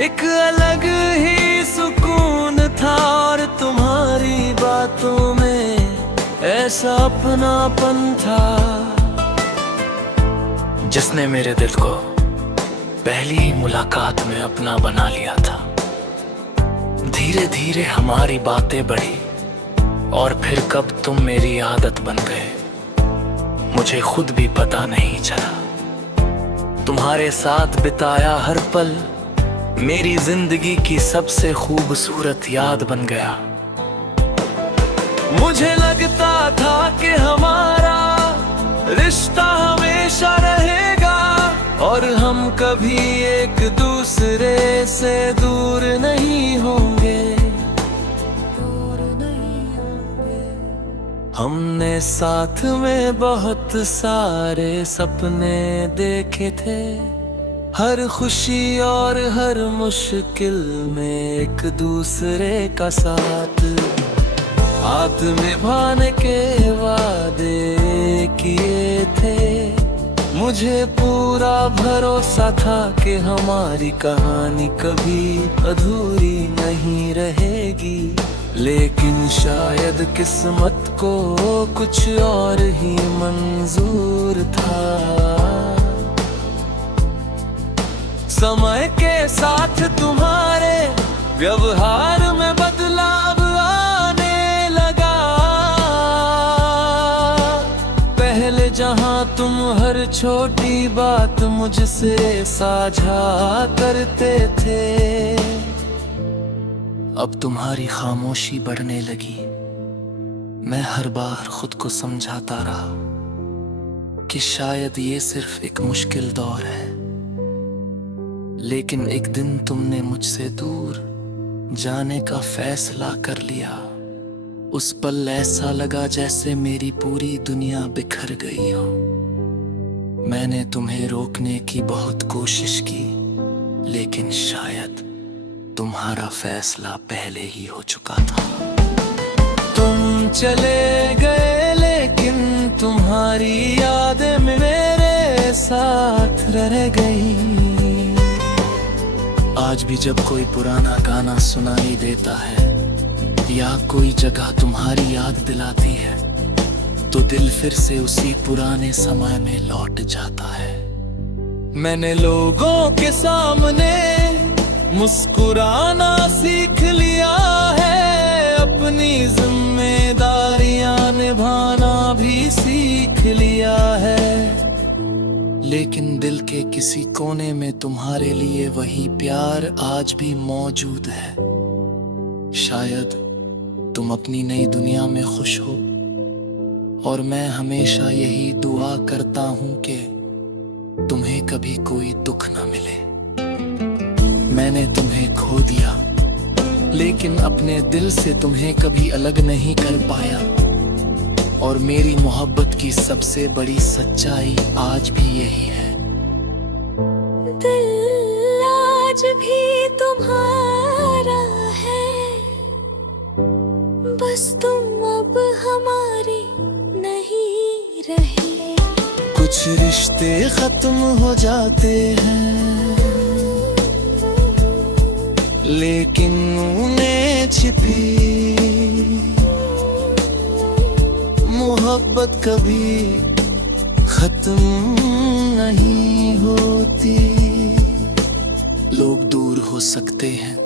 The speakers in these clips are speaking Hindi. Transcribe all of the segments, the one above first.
एक अलग ही सुकून था और तुम्हारी बातों में ऐसा अपनापन था जिसने मेरे दिल को पहली ही मुलाकात में अपना बना लिया था। धीरे धीरे हमारी बातें बढ़ी और फिर कब तुम मेरी आदत बन गए मुझे खुद भी पता नहीं चला। तुम्हारे साथ बिताया हर पल मेरी जिंदगी की सबसे खूबसूरत याद बन गया। मुझे लगता था कि हमारा रिश्ता हमेशा रहेगा और हम कभी एक दूसरे से दूर नहीं होंगे। हमने साथ में बहुत सारे सपने देखे थे, हर खुशी और हर मुश्किल में एक दूसरे का साथ, हाथ निभाने के वादे किए थे। मुझे पूरा भरोसा था कि हमारी कहानी कभी अधूरी नहीं रहेगी, लेकिन शायद किस्मत को कुछ और ही मंजूर था। समय के साथ तुम्हारे व्यवहार में बदलाव आने लगा। पहले जहां तुम हर छोटी बात मुझसे साझा करते थे, अब तुम्हारी खामोशी बढ़ने लगी। मैं हर बार खुद को समझाता रहा कि शायद ये सिर्फ एक मुश्किल दौर है, लेकिन एक दिन तुमने मुझसे दूर जाने का फैसला कर लिया। उस पल ऐसा लगा जैसे मेरी पूरी दुनिया बिखर गई हो। मैंने तुम्हें रोकने की बहुत कोशिश की, लेकिन शायद तुम्हारा फैसला पहले ही हो चुका था। तुम चले गए लेकिन तुम्हारी यादें मेरे साथ रह गई। आज भी जब कोई पुराना गाना सुनाई देता है या कोई जगह तुम्हारी याद दिलाती है, तो दिल फिर से उसी पुराने समय में लौट जाता है। मैंने लोगों के सामने मुस्कुराना सीख लिया है, अपनी जिम्मेदारियां निभाना भी सीख लिया है, लेकिन दिल के किसी कोने में तुम्हारे लिए वही प्यार आज भी मौजूद है। शायद तुम अपनी नई दुनिया में खुश हो और मैं हमेशा यही दुआ करता हूं कि तुम्हें कभी कोई दुख न मिले। मैंने तुम्हें खो दिया, लेकिन अपने दिल से तुम्हें कभी अलग नहीं कर पाया, और मेरी मोहब्बत की सबसे बड़ी सच्चाई आज भी यही है। दिल आज भी तुम्हारा है, बस तुम अब हमारी नहीं रहे। कुछ रिश्ते खत्म हो जाते हैं, लेकिन उन्हें छिपी मोहब्बत कभी खत्म नहीं होती। लोग दूर हो सकते हैं,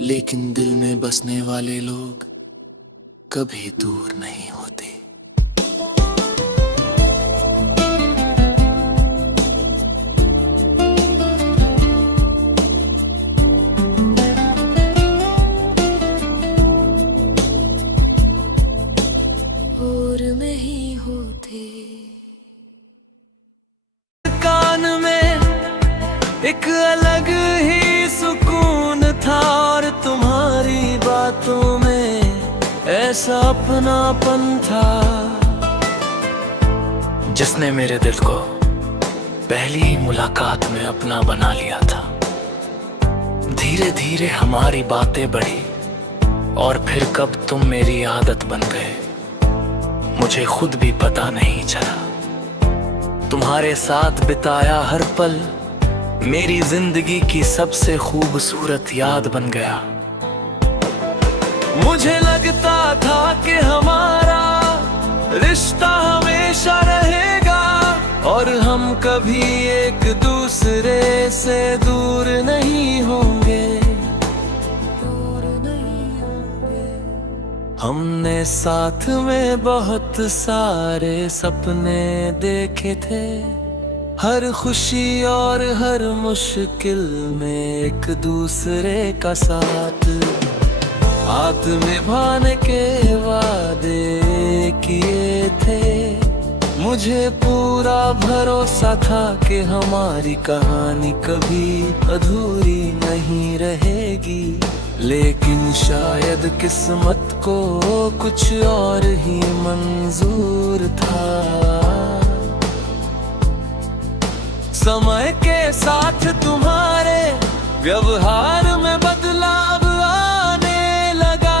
लेकिन दिल में बसने वाले लोग कभी दूर नहीं होते। और नहीं होते। कान में एक अलग ही सुकून था और तुम्हारी बातों में ऐसा अपनापन था जिसने मेरे दिल को पहली ही मुलाकात में अपना बना लिया था। धीरे धीरे हमारी बातें बढ़ी और फिर कब तुम मेरी आदत बन गए मुझे खुद भी पता नहीं चला। तुम्हारे साथ बिताया हर पल मेरी जिंदगी की सबसे खूबसूरत याद बन गया। मुझे लगता था कि हमारा रिश्ता हमेशा रहेगा और हम कभी एक दूसरे से दूर नहीं होंगे। हमने साथ में बहुत सारे सपने देखे थे, हर खुशी और हर मुश्किल में एक दूसरे का साथ, हाथ निभाने के वादे किए थे। मुझे पूरा भरोसा था कि हमारी कहानी कभी अधूरी नहीं रहेगी, लेकिन शायद किस्मत को कुछ और ही मंजूर था। समय के साथ तुम्हारे व्यवहार में बदलाव आने लगा।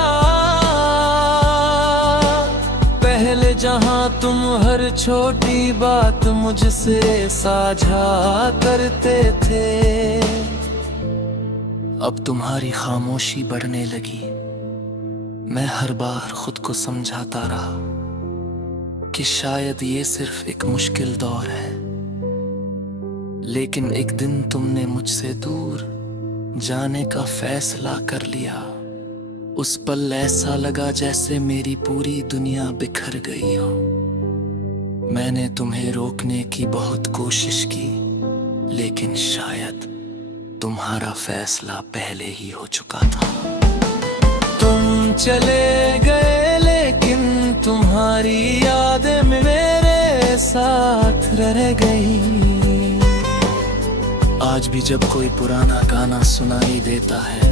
पहले जहां तुम हर छोटी बात मुझसे साझा करते थे, अब तुम्हारी खामोशी बढ़ने लगी। मैं हर बार खुद को समझाता रहा कि शायद ये सिर्फ एक मुश्किल दौर है, लेकिन एक दिन तुमने मुझसे दूर जाने का फैसला कर लिया। उस पल ऐसा लगा जैसे मेरी पूरी दुनिया बिखर गई हो। मैंने तुम्हें रोकने की बहुत कोशिश की, लेकिन शायद तुम्हारा फैसला पहले ही हो चुका था। तुम चले गए लेकिन तुम्हारी यादें मेरे साथ रह गई। आज भी जब कोई पुराना गाना सुनाई देता है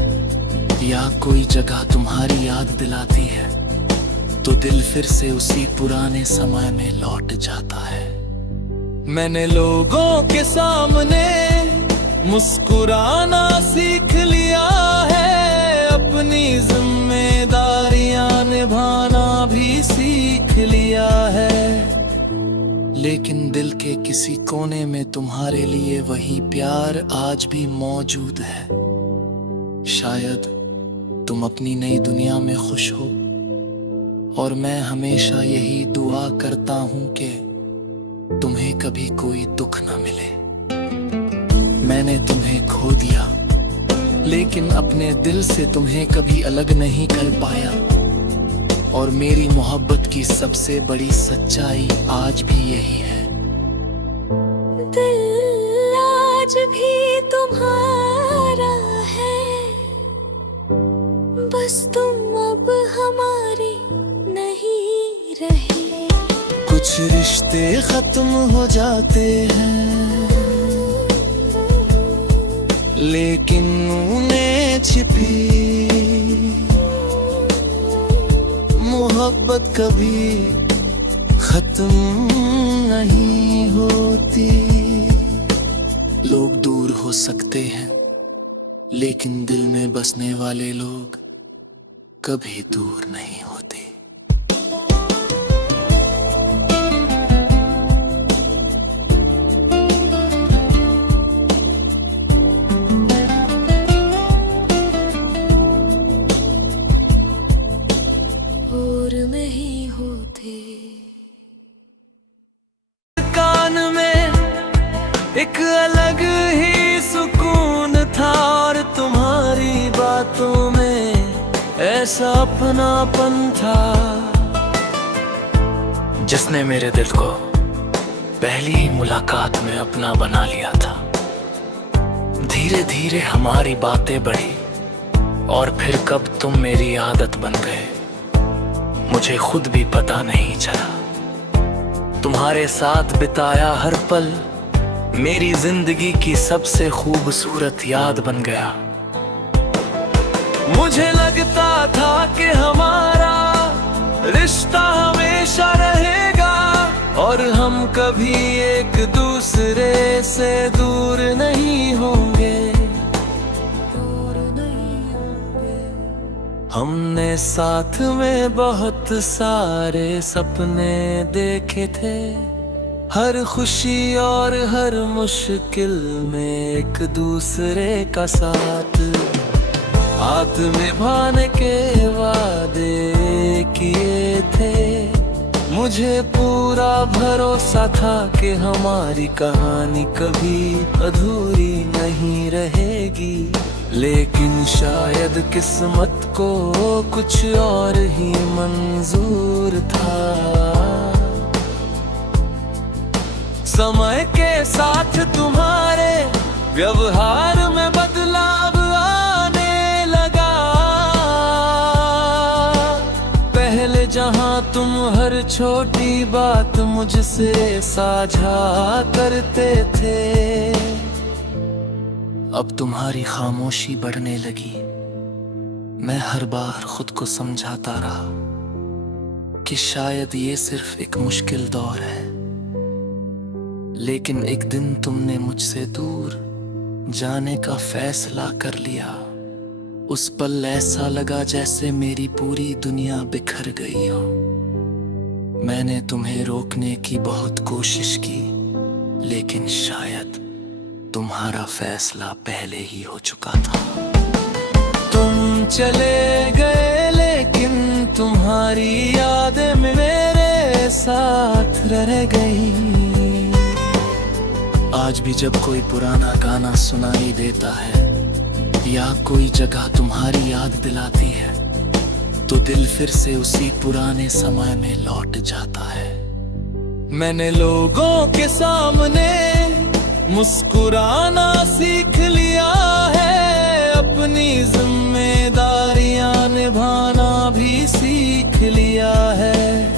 या कोई जगह तुम्हारी याद दिलाती है, तो दिल फिर से उसी पुराने समय में लौट जाता है। मैंने लोगों के सामने मुस्कुराना सीख लिया है, अपनी जिम्मेदारियां निभाना भी सीख लिया है, लेकिन दिल के किसी कोने में तुम्हारे लिए वही प्यार आज भी मौजूद है। शायद तुम अपनी नई दुनिया में खुश हो, और मैं हमेशा यही दुआ करता हूं कि तुम्हें कभी कोई दुख ना मिले। मैंने तुम्हें खो दिया, लेकिन अपने दिल से तुम्हें कभी अलग नहीं कर पाया, और मेरी मोहब्बत की सबसे बड़ी सच्चाई आज भी यही है। दिल आज भी तुम्हारा है, बस तुम अब हमारी नहीं रहे। कुछ रिश्ते खत्म हो जाते हैं, लेकिन उन्हें छिपी मोहब्बत कभी खत्म नहीं होती। लोग दूर हो सकते हैं, लेकिन दिल में बसने वाले लोग कभी दूर नहीं होते। और नहीं होते। कान में एक अलग ही सुकून था, और तुम्हारी बातों में ऐसा अपनापन था, जिसने मेरे दिल को पहली ही मुलाकात में अपना बना लिया था। धीरे धीरे हमारी बातें बढ़ी, और फिर कब तुम मेरी आदत बन गए, मुझे खुद भी पता नहीं चला। तुम्हारे साथ बिताया हर पल मेरी जिंदगी की सबसे खूबसूरत याद बन गया। मुझे लगता था कि हमारा रिश्ता हमेशा रहेगा, और हम कभी एक दूसरे से दूर नहीं होंगे। हमने साथ में बहुत सारे सपने देखे थे, हर खुशी और हर मुश्किल में एक दूसरे का साथ, हाथ निभाने के वादे किए थे। मुझे पूरा भरोसा था कि हमारी कहानी कभी अधूरी नहीं रहेगी, लेकिन शायद किस्मत को कुछ और ही मंजूर था। समय के साथ तुम्हारे व्यवहार में बदलाव आने लगा। पहले जहां तुम हर छोटी बात मुझसे साझा करते थे, अब तुम्हारी खामोशी बढ़ने लगी। मैं हर बार खुद को समझाता रहा कि शायद ये सिर्फ एक मुश्किल दौर है, लेकिन एक दिन तुमने मुझसे दूर जाने का फैसला कर लिया। उस पल ऐसा लगा जैसे मेरी पूरी दुनिया बिखर गई हो। मैंने तुम्हें रोकने की बहुत कोशिश की, लेकिन शायद तुम्हारा फैसला पहले ही हो चुका था। तुम चले गए, लेकिन तुम्हारी यादें मेरे साथ रह गई। आज भी जब कोई पुराना गाना सुनाई देता है या कोई जगह तुम्हारी याद दिलाती है, तो दिल फिर से उसी पुराने समय में लौट जाता है। मैंने लोगों के सामने मुस्कुराना सीख लिया है, अपनी जिम्मेदारियां निभाना भी सीख लिया है।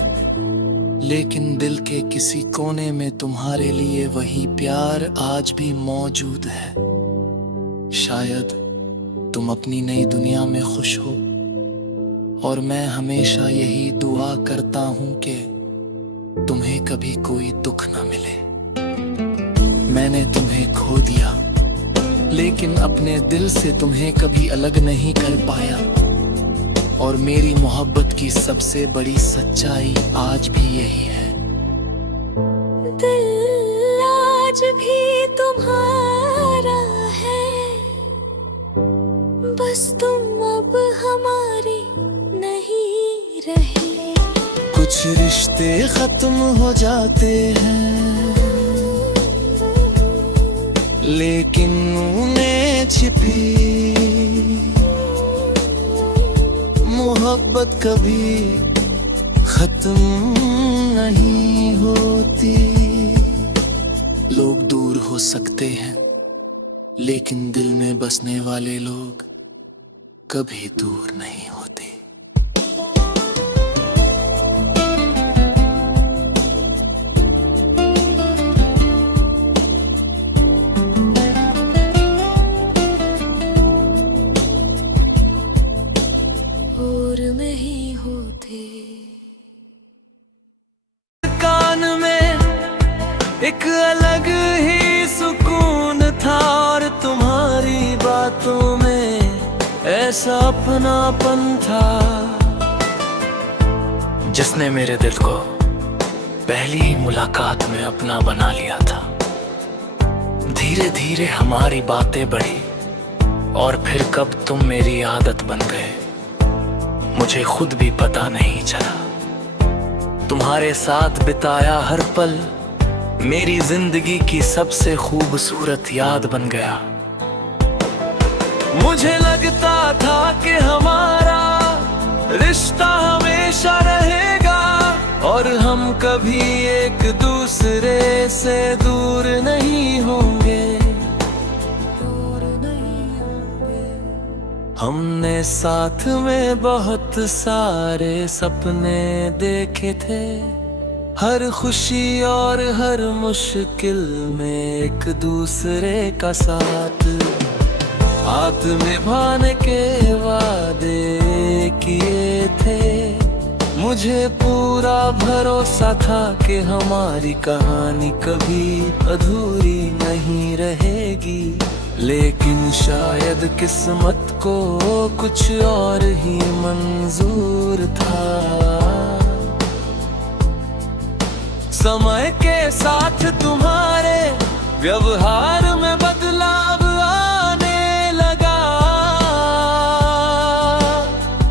लेकिन दिल के किसी कोने में तुम्हारे लिए वही प्यार आज भी मौजूद है। शायद तुम अपनी नई दुनिया में खुश हो, और मैं हमेशा यही दुआ करता हूं कि तुम्हें कभी कोई दुख ना मिले। मैंने तुम्हें खो दिया, लेकिन अपने दिल से तुम्हें कभी अलग नहीं कर पाया। और मेरी मोहब्बत की सबसे बड़ी सच्चाई आज भी यही है। दिल आज भी तुम्हारा है, बस तुम अब हमारी नहीं रहे। कुछ रिश्ते खत्म हो जाते हैं, लेकिन उन्हें छिपी मोहब्बत कभी खत्म नहीं होती। लोग दूर हो सकते हैं, लेकिन दिल में बसने वाले लोग कभी दूर नहीं होते। नहीं होते। कान में एक अलग ही सुकून था, और तुम्हारी बातों में ऐसा अपनापन था जिसने मेरे दिल को पहली ही मुलाकात में अपना बना लिया था। धीरे धीरे हमारी बातें बढ़ी, और फिर कब तुम मेरी आदत बन गए मुझे खुद भी पता नहीं चला। तुम्हारे साथ बिताया हर पल मेरी जिंदगी की सबसे खूबसूरत याद बन गया। मुझे लगता था कि हमारा रिश्ता हमेशा रहेगा, और हम कभी एक दूसरे से दूर नहीं होंगे। हमने साथ में बहुत सारे सपने देखे थे, हर खुशी और हर मुश्किल में एक दूसरे का साथ, हाथ निभाने के वादे किए थे। मुझे पूरा भरोसा था कि हमारी कहानी कभी अधूरी नहीं रहेगी, लेकिन शायद किस्मत को कुछ और ही मंजूर था। समय के साथ तुम्हारे व्यवहार में बदलाव आने लगा।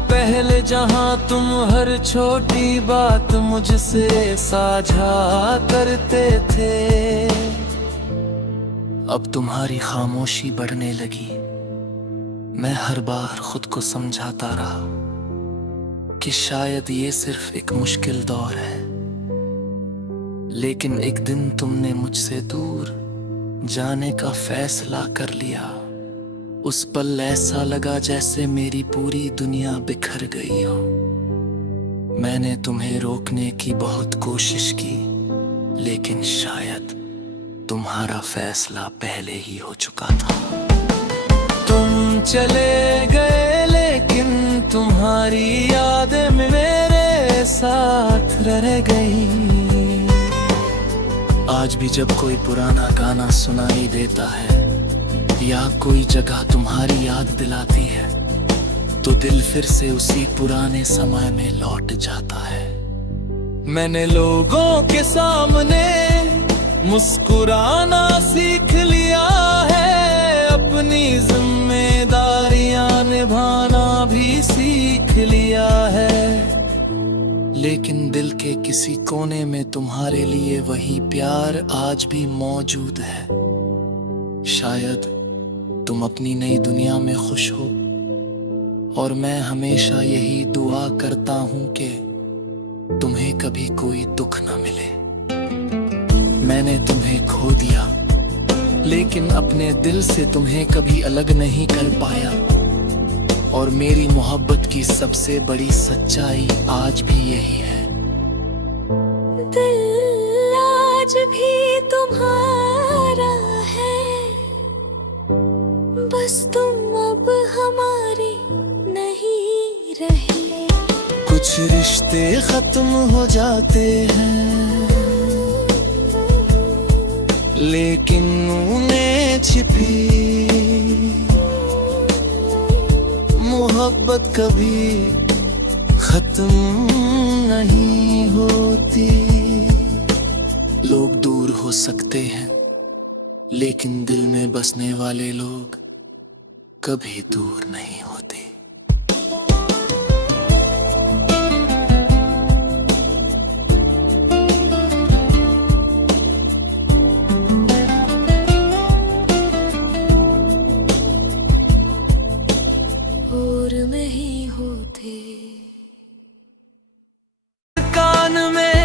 पहले जहां तुम हर छोटी बात मुझसे साझा करते थे, अब तुम्हारी खामोशी बढ़ने लगी। मैं हर बार खुद को समझाता रहा कि शायद ये सिर्फ एक मुश्किल दौर है, लेकिन एक दिन तुमने मुझसे दूर जाने का फैसला कर लिया। उस पल ऐसा लगा जैसे मेरी पूरी दुनिया बिखर गई हो। मैंने तुम्हें रोकने की बहुत कोशिश की, लेकिन शायद तुम्हारा फैसला पहले ही हो चुका था। तुम चले गए लेकिन तुम्हारी यादें मेरे साथ रह गई। आज भी जब कोई पुराना गाना सुनाई देता है या कोई जगह तुम्हारी याद दिलाती है, तो दिल फिर से उसी पुराने समय में लौट जाता है। मैंने लोगों के सामने मुस्कुराना सीख लिया है, अपनी जिम्मेदारियां निभाना भी सीख लिया है। लेकिन दिल के किसी कोने में तुम्हारे लिए वही प्यार आज भी मौजूद है। शायद तुम अपनी नई दुनिया में खुश हो, और मैं हमेशा यही दुआ करता हूं कि तुम्हें कभी कोई दुख न मिले। मैंने तुम्हें खो दिया, लेकिन अपने दिल से तुम्हें कभी अलग नहीं कर पाया। और मेरी मोहब्बत की सबसे बड़ी सच्चाई आज भी यही है। दिल आज भी तुम्हारा है, बस तुम अब हमारे नहीं रहे। कुछ रिश्ते खत्म हो जाते हैं, लेकिन उन्हें छिपी मोहब्बत कभी खत्म नहीं होती। लोग दूर हो सकते हैं, लेकिन दिल में बसने वाले लोग कभी दूर नहीं होते। और नहीं होते। कान में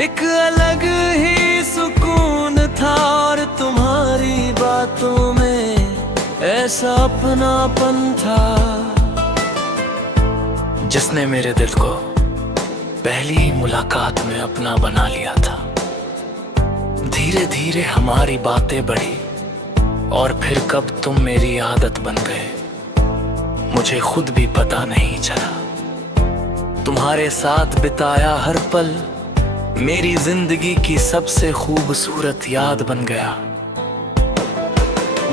एक अलग ही सुकून था, और तुम्हारी बातों में ऐसा अपनापन था जिसने मेरे दिल को पहली ही मुलाकात में अपना बना लिया था। धीरे धीरे हमारी बातें बढ़ी, और फिर कब तुम मेरी आदत बन गए मुझे खुद भी पता नहीं चला। तुम्हारे साथ बिताया हर पल मेरी जिंदगी की सबसे खूबसूरत याद बन गया।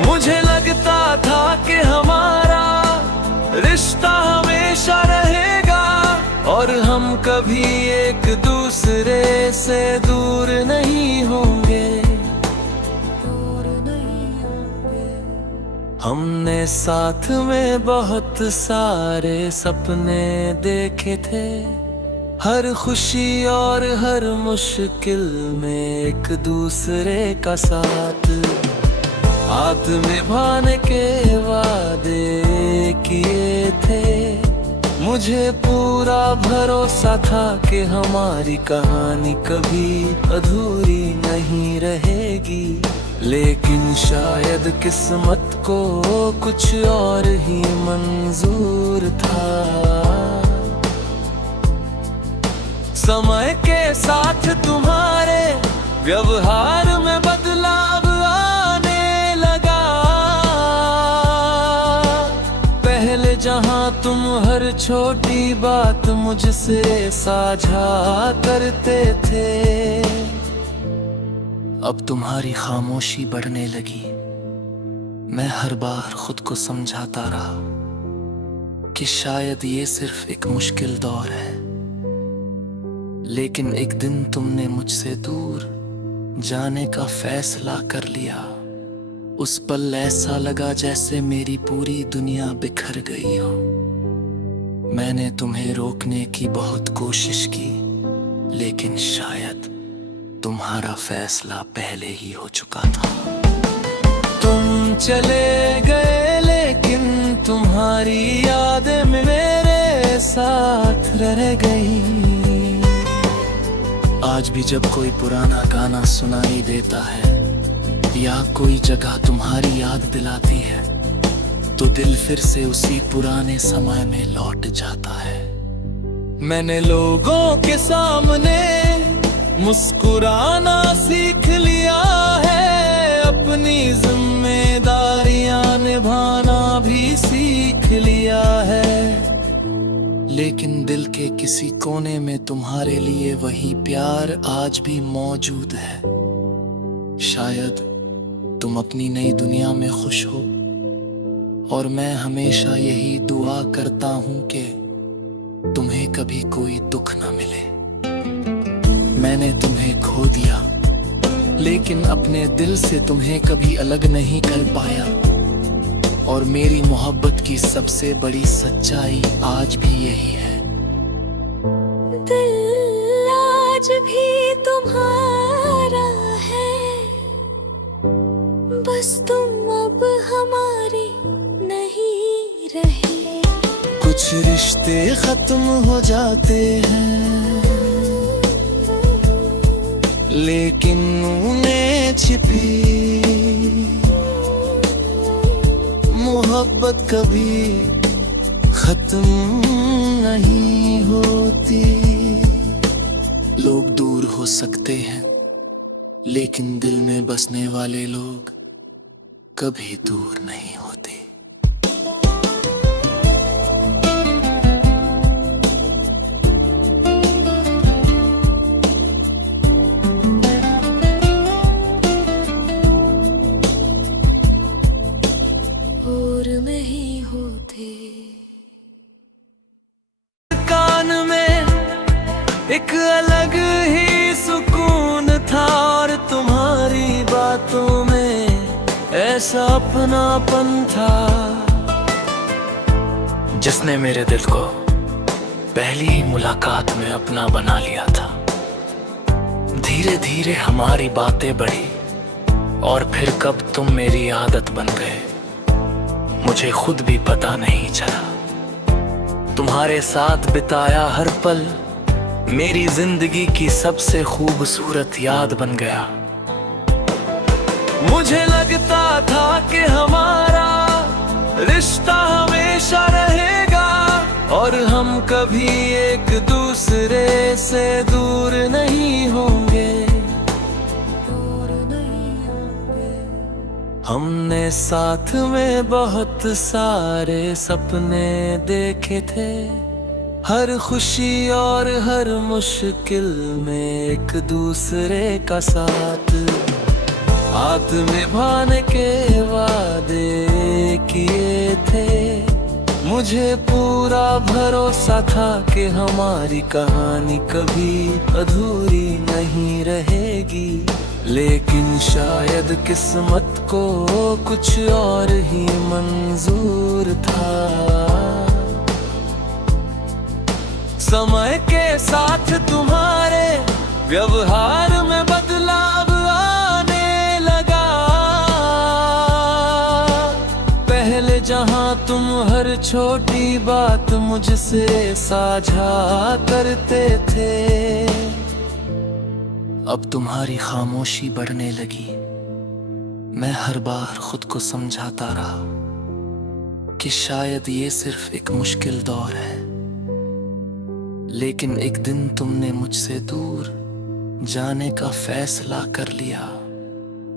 मुझे लगता था कि हमारा रिश्ता हमेशा रहेगा, और हम कभी एक दूसरे से दूर नहीं होंगे। हमने साथ में बहुत सारे सपने देखे थे, हर खुशी और हर मुश्किल में एक दूसरे का साथ, हाथ निभाने के वादे किए थे। मुझे पूरा भरोसा था कि हमारी कहानी कभी अधूरी नहीं रहेगी, लेकिन शायद किस्मत को कुछ और ही मंजूर था। समय के साथ तुम्हारे व्यवहार में बदलाव आने लगा। पहले जहां तुम हर छोटी बात मुझसे साझा करते थे, अब तुम्हारी खामोशी बढ़ने लगी। मैं हर बार खुद को समझाता रहा कि शायद ये सिर्फ एक मुश्किल दौर है, लेकिन एक दिन तुमने मुझसे दूर जाने का फैसला कर लिया। उस पल ऐसा लगा जैसे मेरी पूरी दुनिया बिखर गई हो। मैंने तुम्हें रोकने की बहुत कोशिश की, लेकिन शायद तुम्हारा फैसला पहले ही हो चुका था। तुम चले गए लेकिन तुम्हारी यादें मेरे साथ रह गई। आज भी जब कोई पुराना गाना सुनाई देता है या कोई जगह तुम्हारी याद दिलाती है, तो दिल फिर से उसी पुराने समय में लौट जाता है। मैंने लोगों के सामने मुस्कुराना सीख लिया है, अपनी जिम्मेदारियां निभाना भी सीख लिया है। लेकिन दिल के किसी कोने में तुम्हारे लिए वही प्यार आज भी मौजूद है। शायद तुम अपनी नई दुनिया में खुश हो, और मैं हमेशा यही दुआ करता हूं कि तुम्हें कभी कोई दुख न मिले। मैंने तुम्हें खो दिया, लेकिन अपने दिल से तुम्हें कभी अलग नहीं कर पाया। और मेरी मोहब्बत की सबसे बड़ी सच्चाई आज भी यही है। दिल आज भी तुम्हारा है, बस तुम अब हमारी नहीं रहे। कुछ रिश्ते खत्म हो जाते हैं, लेकिन उन्हें छिपी मोहब्बत कभी खत्म नहीं होती। लोग दूर हो सकते हैं, लेकिन दिल में बसने वाले लोग कभी दूर नहीं होते। और नहीं होते। कान में एक अलग ही सुकून था, और तुम्हारी बातों में ऐसा अपनापन था, जिसने मेरे दिल को पहली ही मुलाकात में अपना बना लिया था। धीरे धीरे हमारी बातें बढ़ी, और फिर कब तुम मेरी आदत बन गए मुझे खुद भी पता नहीं चला। तुम्हारे साथ बिताया हर पल मेरी जिंदगी की सबसे खूबसूरत याद बन गया। मुझे लगता था कि हमारा रिश्ता हमेशा रहेगा, और हम कभी एक दूसरे से दूर नहीं होंगे। हमने साथ में बहुत सारे सपने देखे थे, हर खुशी और हर मुश्किल में एक दूसरे का साथ, हाथ निभाने के वादे किए थे। मुझे पूरा भरोसा था कि हमारी कहानी कभी अधूरी नहीं रहेगी, लेकिन शायद किस्मत को कुछ और ही मंजूर था। समय के साथ तुम्हारे व्यवहार में बदलाव आने लगा। पहले जहां तुम हर छोटी बात मुझसे साझा करते थे, अब तुम्हारी खामोशी बढ़ने लगी। मैं हर बार खुद को समझाता रहा कि शायद ये सिर्फ एक मुश्किल दौर है, लेकिन एक दिन तुमने मुझसे दूर जाने का फैसला कर लिया।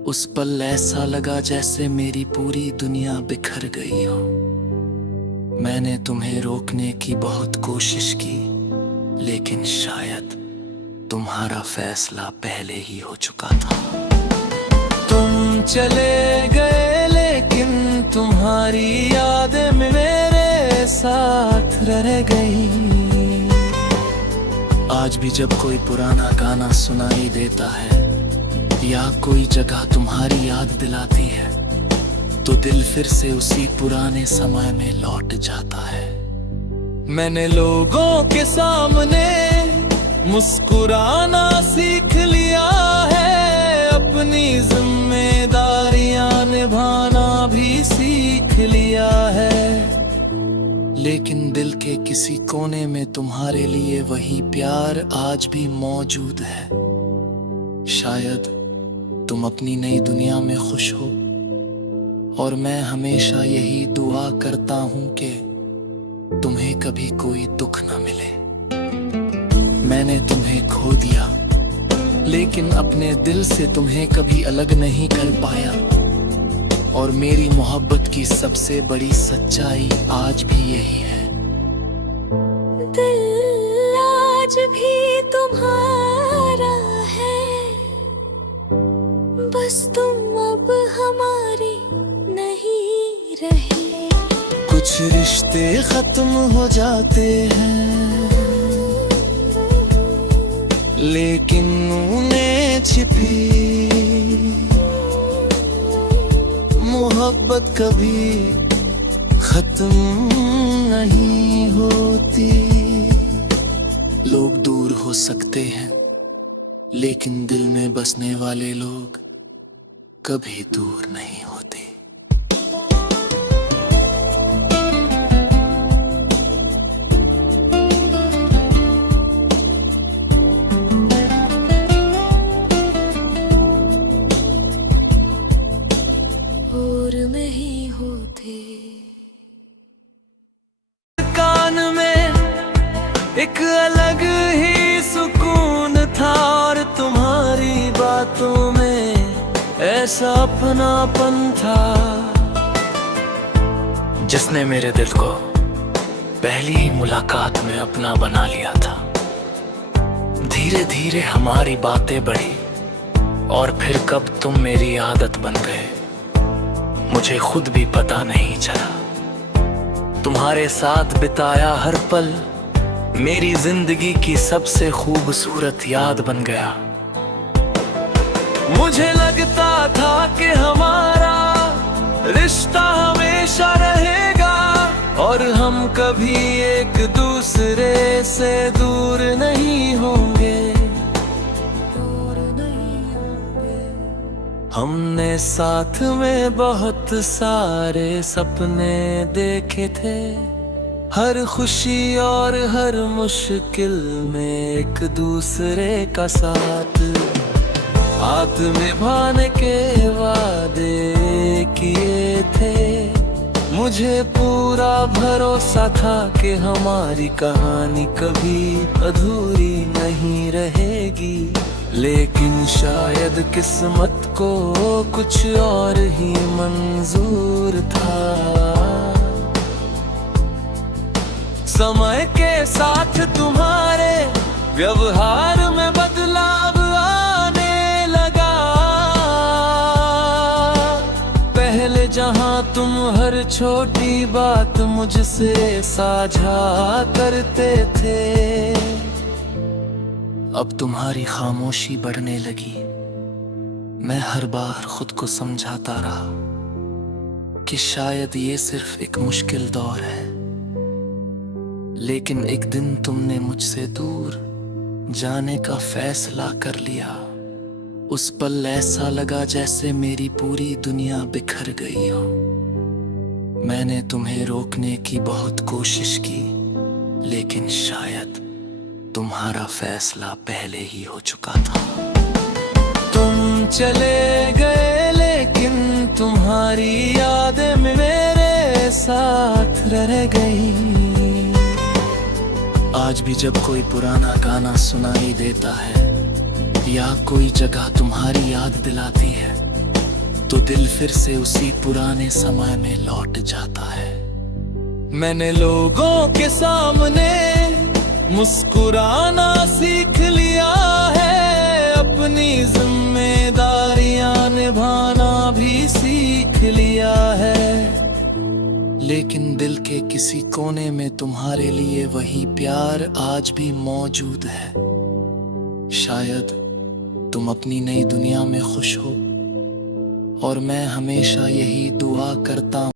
उस पल ऐसा लगा जैसे मेरी पूरी दुनिया बिखर गई हो। मैंने तुम्हें रोकने की बहुत कोशिश की, लेकिन शायद तुम्हारा फैसला पहले ही हो चुका था। तुम चले गए लेकिन तुम्हारी यादें मेरे साथ रह गई। आज भी जब कोई पुराना गाना सुनाई देता है या कोई जगह तुम्हारी याद दिलाती है, तो दिल फिर से उसी पुराने समय में लौट जाता है। मैंने लोगों के सामने मुस्कुराना सीख लिया है, अपनी जिम्मेदारियां निभाना भी सीख लिया है। लेकिन दिल के किसी कोने में तुम्हारे लिए वही प्यार आज भी मौजूद है। शायद तुम अपनी नई दुनिया में खुश हो, और मैं हमेशा यही दुआ करता हूं कि तुम्हें कभी कोई दुख न मिले। मैंने तुम्हें खो दिया, लेकिन अपने दिल से तुम्हें कभी अलग नहीं कर पाया, और मेरी मोहब्बत की सबसे बड़ी सच्चाई आज भी यही है। दिल आज भी तुम्हारा है, बस तुम अब हमारे नहीं रहे। कुछ रिश्ते खत्म हो जाते हैं, लेकिन उन्हें छिपी मोहब्बत कभी खत्म नहीं होती। लोग दूर हो सकते हैं, लेकिन दिल में बसने वाले लोग कभी दूर नहीं होते। और नहीं होते। कान में एक अलग ही सुकून था, और तुम्हारी बातों में ऐसा अपनापन था, जिसने मेरे दिल को पहली ही मुलाकात में अपना बना लिया था। धीरे धीरे हमारी बातें बढ़ी, और फिर कब तुम मेरी आदत बन गए, मुझे खुद भी पता नहीं चला। तुम्हारे साथ बिताया हर पल मेरी जिंदगी की सबसे खूबसूरत याद बन गया। मुझे लगता था कि हमारा रिश्ता हमेशा रहेगा, और हम कभी एक दूसरे से दूर नहीं होंगे। हमने साथ में बहुत सारे सपने देखे थे, हर खुशी और हर मुश्किल में एक दूसरे का साथ, हाथ निभाने के वादे किए थे। मुझे पूरा भरोसा था कि हमारी कहानी कभी अधूरी नहीं रहेगी, लेकिन शायद किस्मत को कुछ और ही मंजूर था। समय के साथ तुम्हारे व्यवहार में बदलाव आने लगा। पहले जहां तुम हर छोटी बात मुझसे साझा करते थे, अब तुम्हारी खामोशी बढ़ने लगी। मैं हर बार खुद को समझाता रहा कि शायद ये सिर्फ एक मुश्किल दौर है, लेकिन एक दिन तुमने मुझसे दूर जाने का फैसला कर लिया। उस पल ऐसा लगा जैसे मेरी पूरी दुनिया बिखर गई हो। मैंने तुम्हें रोकने की बहुत कोशिश की, लेकिन शायद तुम्हारा फैसला पहले ही हो चुका था। तुम चले गए, लेकिन तुम्हारी यादें मेरे साथ रह गई। आज भी जब कोई पुराना गाना सुनाई देता है या कोई जगह तुम्हारी याद दिलाती है, तो दिल फिर से उसी पुराने समय में लौट जाता है। मैंने लोगों के सामने मुस्कुराना सीख लिया है, अपनी जिम्मेदारियां निभाना भी सीख लिया है। लेकिन दिल के किसी कोने में तुम्हारे लिए वही प्यार आज भी मौजूद है। शायद तुम अपनी नई दुनिया में खुश हो और मैं हमेशा यही दुआ करता हूँ।